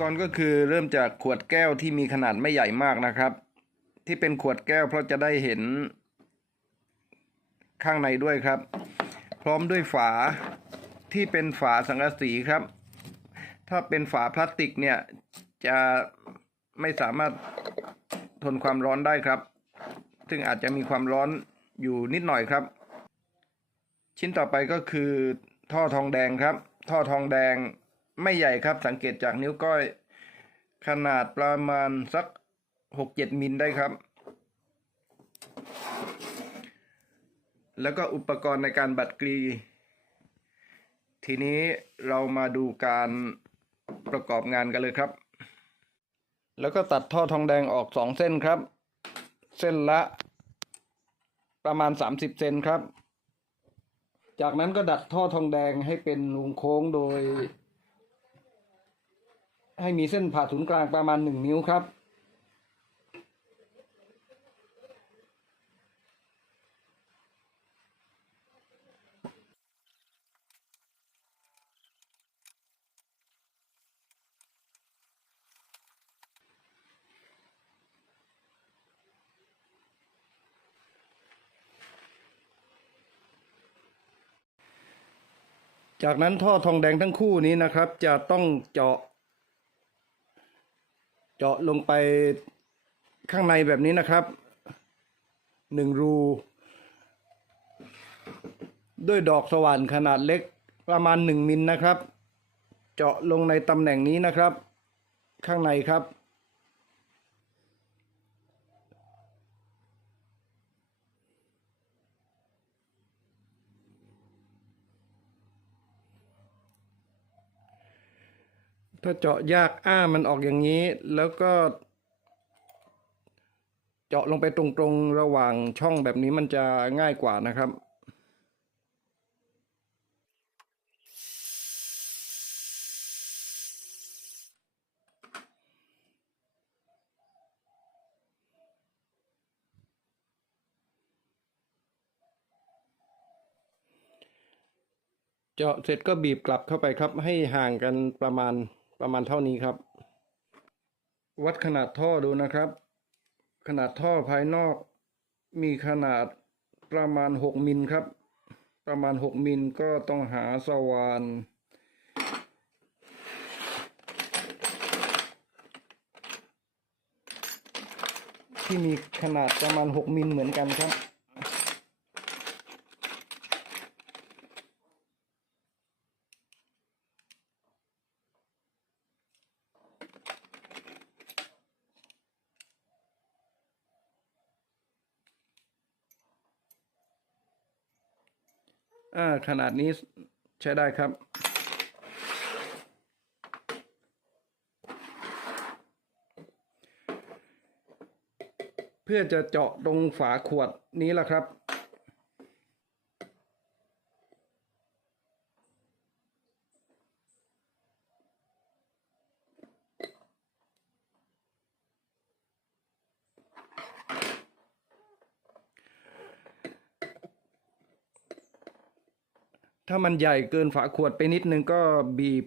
กรณ์ก็คือเริ่มจากขวดแก้วที่มีขนาดไม่ใหญ่มากนะครับ ที่เป็นขวดแก้วเพราะจะได้เห็นข้างในด้วยครับ พร้อมด้วยฝาที่เป็นฝาสังกะสีครับ ถ้าเป็นฝาพลาสติกเนี่ยจะไม่สามารถทนความร้อนได้ครับ ซึ่งอาจจะมีความร้อนอยู่นิดหน่อยครับ ชิ้นต่อไปก็คือท่อทองแดงครับ ท่อทองแดง ไม่ใหญ่ครับ สังเกตจากนิ้วก้อย ขนาดประมาณสักหกเจ็ดมิลได้ครับ แล้วก็อุปกรณ์ในการบัดกรี ทีนี้เรามาดูการประกอบงานกันเลยครับ แล้วก็ตัดท่อทองแดงออกสองเส้นครับ เส้นละประมาณสามสิบเซนครับ จากนั้นก็ดัดท่อทองแดงให้เป็นวงโค้งโดย ให้มีเส้นผ่าศูนย์กลางประมาณหนึ่งนิ้วครับ จากนั้นท่อทองแดงทั้งคู่นี้นะครับ จะต้องเจาะ เจาะลงไปข้างในแบบนี้นะครับหนึ่งรู ด้วยดอกสว่านขนาดเล็กประมาณหนึ่งมิลนะครับ เจาะลงในตำแหน่งนี้นะครับ ข้างในครับ ถ้าเจาะยากอ้ามันออกอย่างนี้ แล้วก็ เจาะลงไปตรงๆระหว่างช่องแบบนี้มันจะง่ายกว่านะครับเจาะเสร็จก็บีบกลับเข้าไปครับให้ห่างกันประมาณ ประมาณเท่านี้ครับ วัดขนาดท่อดูนะครับ ขนาดท่อภายนอก มีขนาดประมาณหกมิลครับ ประมาณหกมิลก็ต้องหาสว่านที่มีขนาดประมาณหกมิลเหมือนกันครับ อ่าขนาดนี้ใช้ได้ครับ เพื่อจะเจาะตรงฝาขวดนี้แหละครับ ถ้ามันใหญ่เกินฝาขวดไปนิดนึงก็บีบ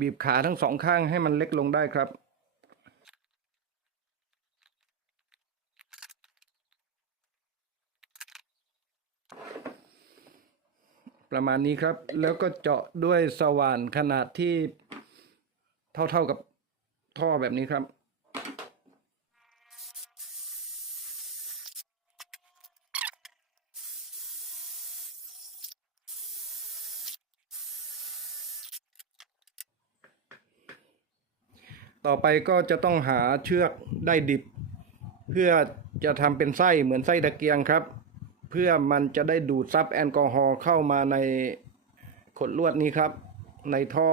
บีบขาทั้งสองข้างให้มันเล็กลงได้ครับประมาณนี้ครับ แล้วก็เจาะด้วยสว่านขนาดที่เท่าๆกับท่อแบบนี้ครับ ต่อไปก็จะต้องหาเชือกได้ดิบ เพื่อจะทำเป็นไส้เหมือนไส้ตะเกียงครับ เพื่อมันจะได้ดูดซับแอลกอฮอล์เข้ามาในขดลวดนี้ครับ ในท่อ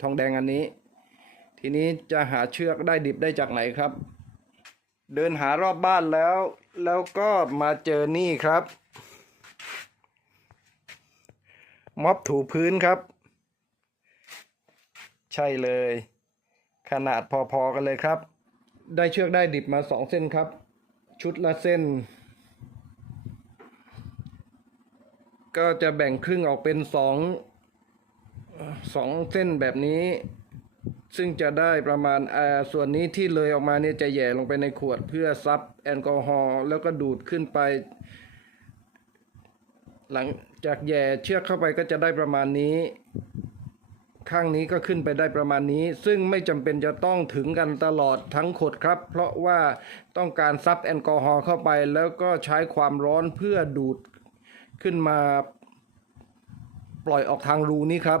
ทองแดงอันนี้ ทีนี้จะหาเชือกได้ดิบได้จากไหนครับ เดินหารอบบ้านแล้ว แล้วก็มาเจอนี่ครับม็อบถูพื้นครับ ใช่เลย ขนาดพอๆกันเลยครับ ได้เชือกได้ดิบมาสองเส้นครับ ชุดละเส้น ก็จะแบ่งครึ่งออกเป็นสองสองเส้นแบบนี้ ซึ่งจะได้ประมาณส่วนนี้ที่เลยออกมาเนี่ยจะแย่ลงไปในขวดเพื่อซับแอลกอฮอล์แล้วก็ดูดขึ้นไป หลังจากแย่เชือกเข้าไปก็จะได้ประมาณนี้ ข้างนี้ก็ขึ้นไปได้ประมาณนี้ ซึ่งไม่จำเป็นจะต้องถึงกันตลอดทั้งขดครับ เพราะว่าต้องการซับแอลกอฮอล์เข้าไป แล้วก็ใช้ความร้อนเพื่อดูดขึ้นมาปล่อยออกทางรูนี้ครับ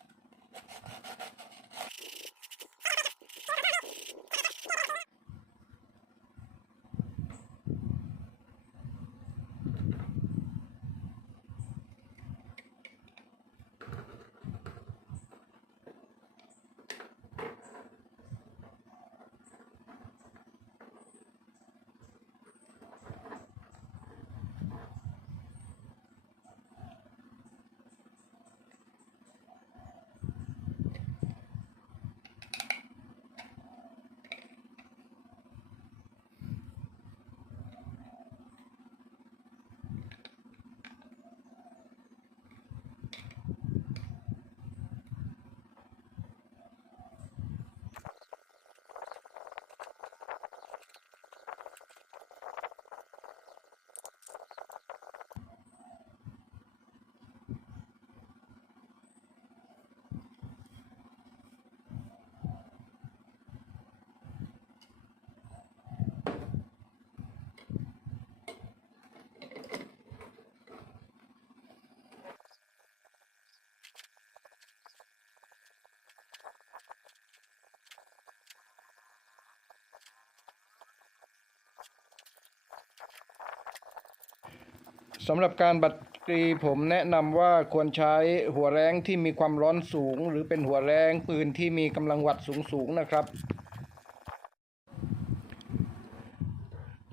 สำหรับการบัตรกรีผมแนะนำว่าควรใช้หัวแรงที่มีความร้อนสูง หรือเป็นหัวแรงปืนที่มีกำลังวัตต์สูงๆนะครับ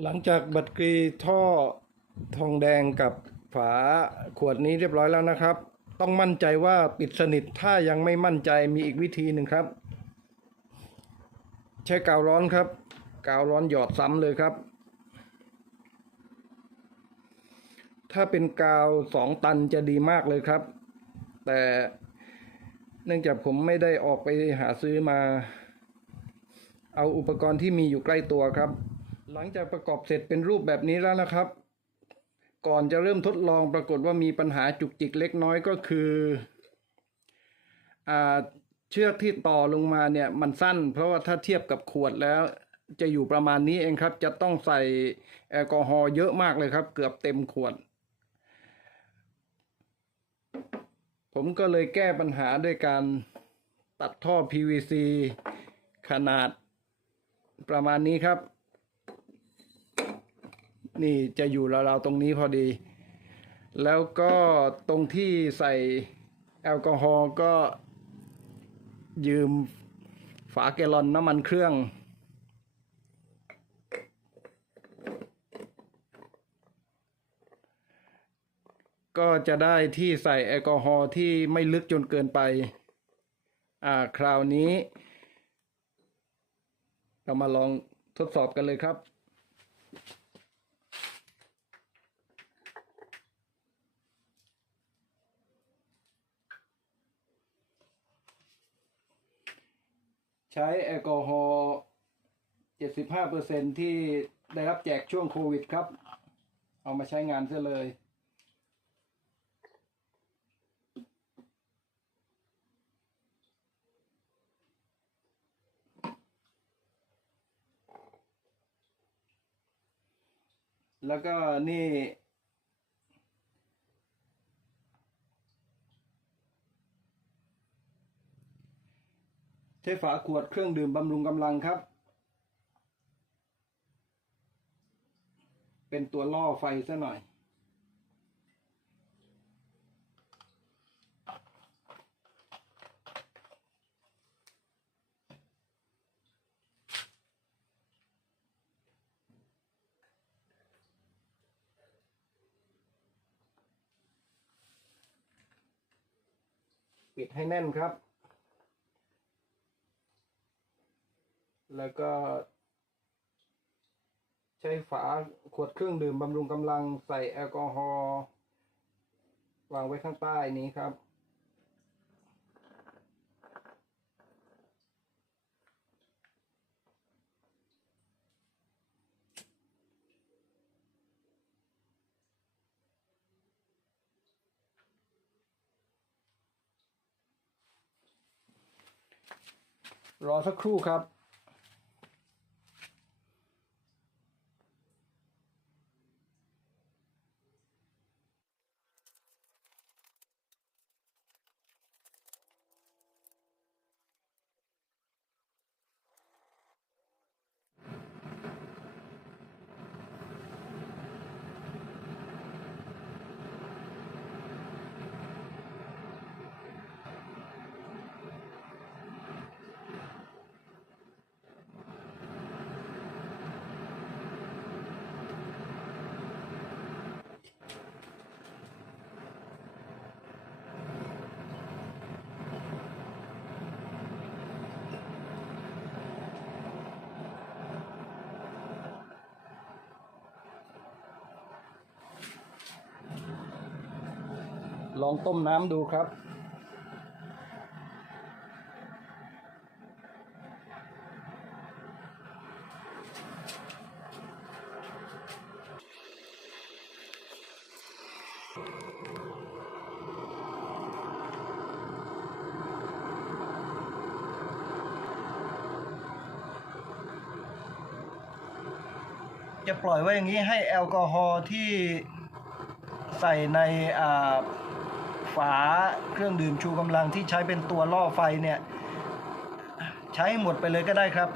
หลังจากบัตรกรีท่อทองแดงกับฝาขวดนี้เรียบร้อยแล้วนะครับ ต้องมั่นใจว่าปิดสนิทถ้ายังไม่มั่นใจมีอีกวิธีหนึ่งครับ ใช้กาวร้อนครับ กาวร้อนหยอดซ้ำเลยครับ ถ้าเป็นกาวสองตันจะดีมากเลยครับ แต่เนื่องจากผมไม่ได้ออกไปหาซื้อมา เอาอุปกรณ์ที่มีอยู่ใกล้ตัวครับ หลังจากประกอบเสร็จเป็นรูปแบบนี้แล้วนะครับ ก่อนจะเริ่มทดลองปรากฏว่ามีปัญหาจุกจิกเล็กน้อยก็คืออ่าเชือกที่ต่อลงมาเนี่ยมันสั้น เพราะว่าถ้าเทียบกับขวดแล้วจะอยู่ประมาณนี้เองครับ จะต้องใส่แอลกอฮอล์เยอะมากเลยครับ เกือบเต็มขวด ผมก็เลยแก้ปัญหาด้วยการตัดท่อ PVC ขนาดประมาณนี้ครับ นี่จะอยู่ราวๆตรงนี้พอดี แล้วก็ตรงที่ใส่แอลกอฮอล์ก็ยืมฝาแกลลอนน้ำมันเครื่อง ก็จะได้ที่ใส่แอลกอฮอล์ที่ไม่ลึกจนเกินไป อ่าคราวนี้ เรามาลองทดสอบกันเลยครับ ใช้แอลกอฮอล์75%ที่ได้รับแจกช่วงโควิดครับ เอามาใช้งานเสียเลย แล้วก็นี่ ใช้ฝาขวดเครื่องดื่มบำรุงกำลังครับ เป็นตัวล่อไฟซะหน่อย ให้แน่นครับ แล้วก็ ใช้ฝาขวดเครื่องดื่มบำรุงกำลังใส่แอลกอฮอล์วางไว้ข้างใต้นี้ครับ รอสักครู่ครับ ลองต้มน้ำดูครับ จะปล่อยไว้อย่างนี้ให้แอลกอฮอล์ที่ใส่ในอ่า ฝาเครื่องดื่มชูกำลังที่ใช้เป็นตัวล่อไฟเนี่ย ใช้หมดไปเลยก็ได้ครับ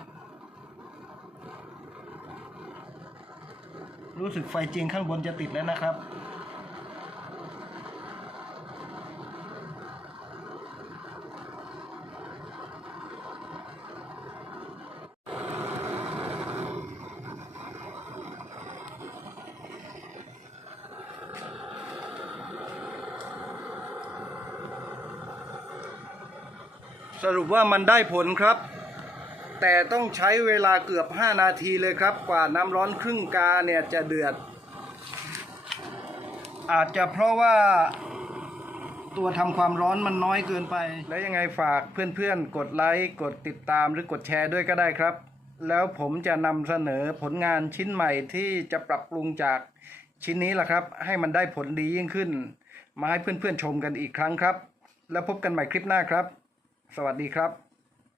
รู้สึกไฟจริงข้างบนจะติดแล้วนะครับ สรุปว่ามันได้ผลครับ แต่ต้องใช้เวลาเกือบ 5 นาทีเลยครับ กว่าน้ำร้อนครึ่งกาเนี่ยจะเดือด อาจจะเพราะว่าตัวทำความร้อนมันน้อยเกินไป แล้วยังไงฝากเพื่อนๆ กดไลค์ กดติดตามหรือกดแชร์ด้วยก็ได้ครับ แล้วผมจะนำเสนอผลงานชิ้นใหม่ที่จะปรับปรุงจากชิ้นนี้แหละครับ ให้มันได้ผลดียิ่งขึ้น มาให้เพื่อนๆชมกันอีกครั้งครับ แล้วพบกันใหม่คลิปหน้าครับ สวัสดีครับ